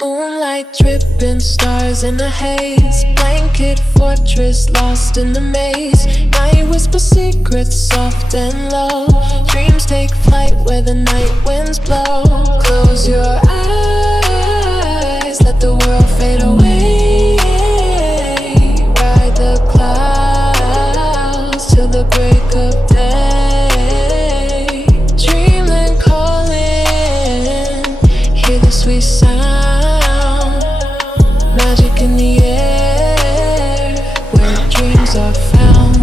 Moonlight dripping, stars in the haze. Blanket fortress lost in the maze. Night whisper secrets soft and low. Dreams take flight where the night winds blow. Close your eyes, let the world fade away. Ride the clouds till the break of day. Dreamland calling, hear the sweet sound. Magic in the air, where dreams are found.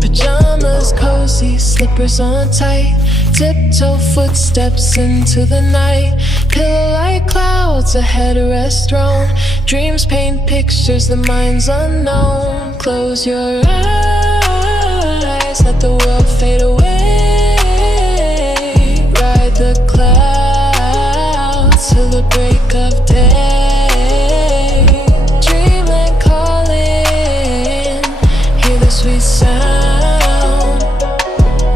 Pajamas cozy, slippers on tight. Tiptoe footsteps into the night. Pillow like clouds, a headrest throne. Dreams paint pictures, the mind's unknown. Close your eyes, let the world fade away. Ride the clouds till the break of day. Dreamland calling, hear the sweet sound.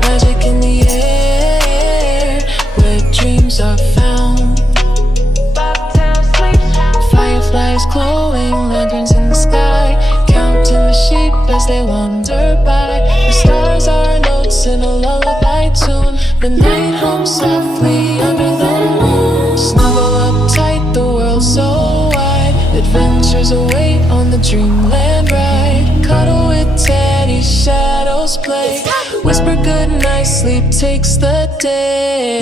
Magic in the air, where dreams are found. Fireflies glowing, lanterns in the sky. Counting the sheep as they wander by. The stars are notes in a lullaby tune. The night hums softly under the moon. Snuggle up tight, the world's so wide. Adventures await on the Dreamland ride. Cuddle with Teddy, shadows play. Whisper goodnight, sleep takes the day.